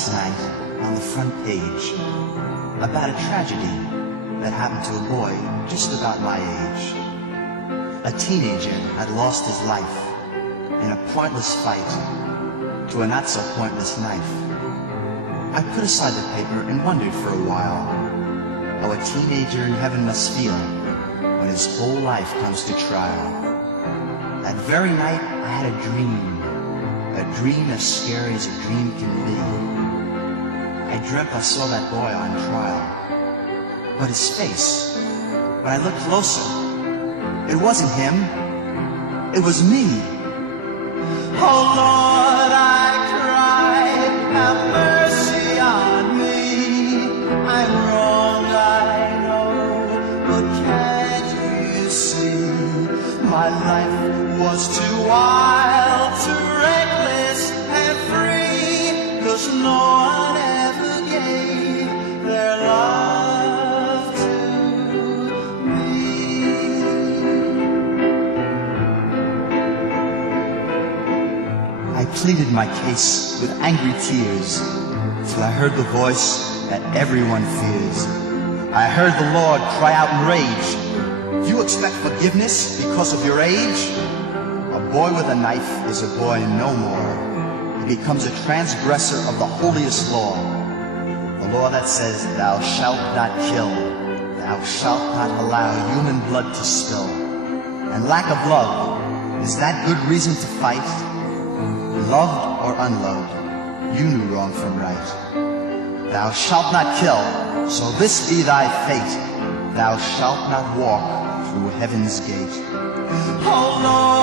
last night on the front page about a tragedy that happened to a boy just about my age. A teenager had lost his life in a pointless fight to a not-so-pointless knife. I put aside the paper and wondered for a while how a teenager in heaven must feel when his whole life comes to trial. That very night I had a dream as scary as a dream can be. I dreamt I saw that boy on trial, but his face, when I looked closer, it wasn't him, it was me. Oh Lord, I cried, have mercy on me. I'm wrong, I know, but can't you see? My life was too wild, too reckless and free, 'cause no one ever gave their love to me. I pleaded my case with angry tears till I heard the voice that everyone fears. I heard the Lord cry out in rage, "Do you expect forgiveness because of your age? A boy with a knife is a boy no more. He becomes a transgressor of the holiest law, the law that says, thou shalt not kill, thou shalt not allow human blood to spill. And lack of love, is that good reason to fight? Loved or unloved, you knew wrong from right. Thou shalt not kill, so this be thy fate, thou shalt not walk through heaven's gate." Oh Lord,